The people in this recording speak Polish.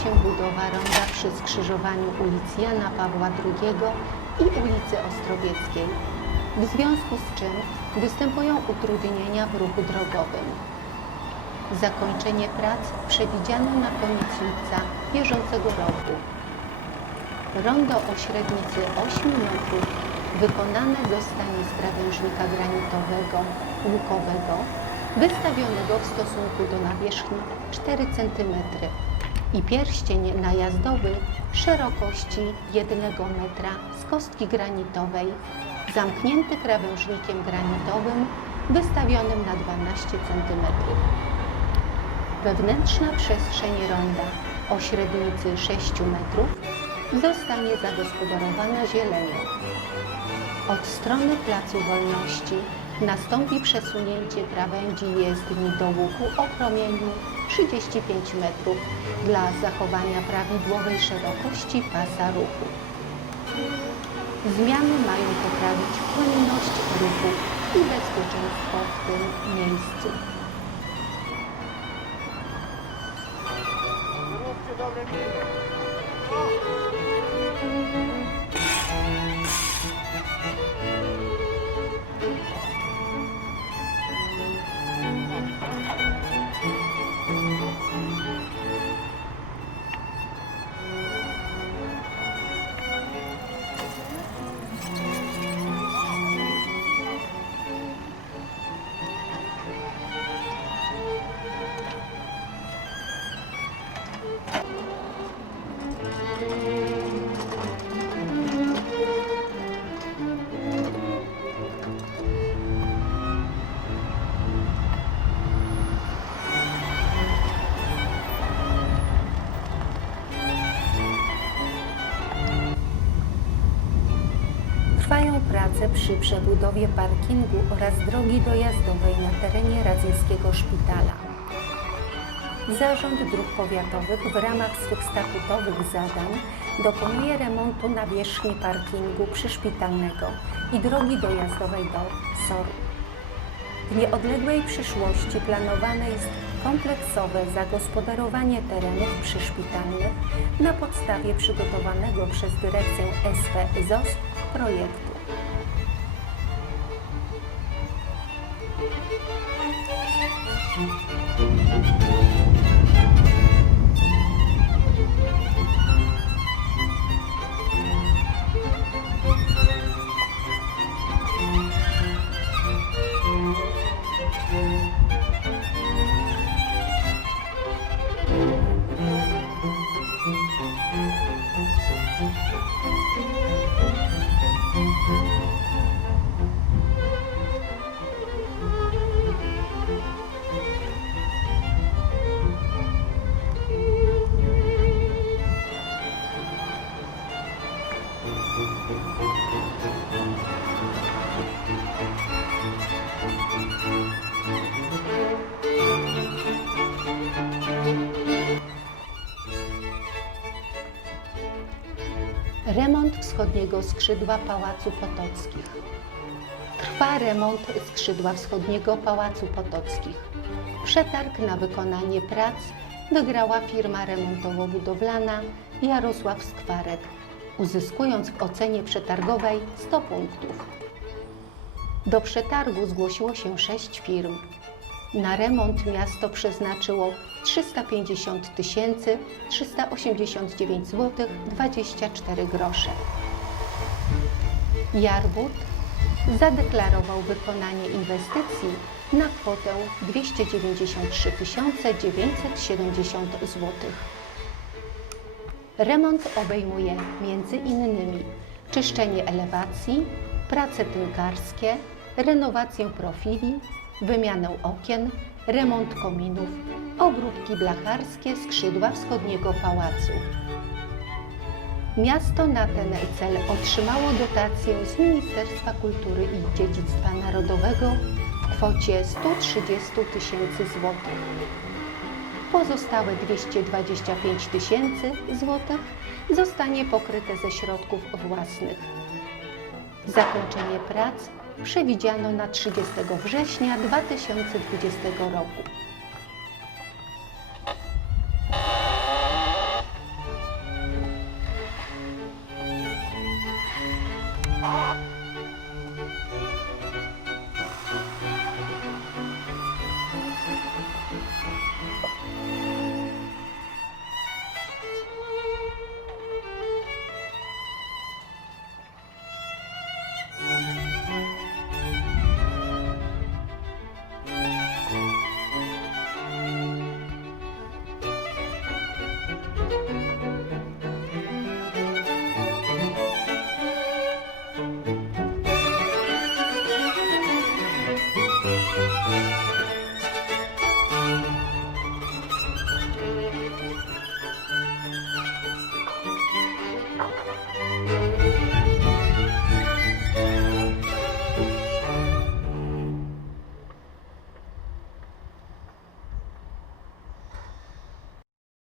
się budowa ronda przy skrzyżowaniu ulicy Jana Pawła II i ulicy Ostrowieckiej, w związku z czym występują utrudnienia w ruchu drogowym. Zakończenie prac przewidziano na koniec lipca bieżącego roku. Rondo o średnicy 8 metrów wykonane zostanie z krawężnika granitowego łukowego wystawionego w stosunku do nawierzchni 4 cm i pierścień najazdowy szerokości 1 metra z kostki granitowej zamknięty krawężnikiem granitowym wystawionym na 12 cm. Wewnętrzna przestrzeń ronda o średnicy 6 metrów zostanie zagospodarowana zielenią. Od strony Placu Wolności nastąpi przesunięcie krawędzi jezdni do łuku o promieniu 35 metrów dla zachowania prawidłowej szerokości pasa ruchu. Zmiany mają poprawić płynność ruchu i bezpieczeństwo w tym miejscu. Dobre miny. Przy przebudowie parkingu oraz drogi dojazdowej na terenie Radzyńskiego Szpitala. Zarząd Dróg Powiatowych w ramach swych statutowych zadań dokonuje remontu nawierzchni parkingu przyszpitalnego i drogi dojazdowej do SOR. W nieodległej przyszłości planowane jest kompleksowe zagospodarowanie terenów przyszpitalnych na podstawie przygotowanego przez dyrekcję SP ZOS projektu. Thank you. Remont wschodniego skrzydła Pałacu Potockich. Trwa remont skrzydła wschodniego Pałacu Potockich. Przetarg na wykonanie prac wygrała firma remontowo-budowlana Jarosław Skwarek, uzyskując w ocenie przetargowej 100 punktów. Do przetargu zgłosiło się sześć firm. Na remont miasto przeznaczyło 350 tysięcy 389 zł 24 grosze. Jarbut zadeklarował wykonanie inwestycji na kwotę 293 970 zł. Remont obejmuje innymi czyszczenie elewacji, prace tynkarskie, renowację profili, wymianę okien, remont kominów, obróbki blacharskie skrzydła wschodniego pałacu. Miasto na ten cel otrzymało dotację z Ministerstwa Kultury i Dziedzictwa Narodowego w kwocie 130 tysięcy złotych. Pozostałe 225 tysięcy złotych zostanie pokryte ze środków własnych. Zakończenie prac przewidziano na 30 września 2020 roku.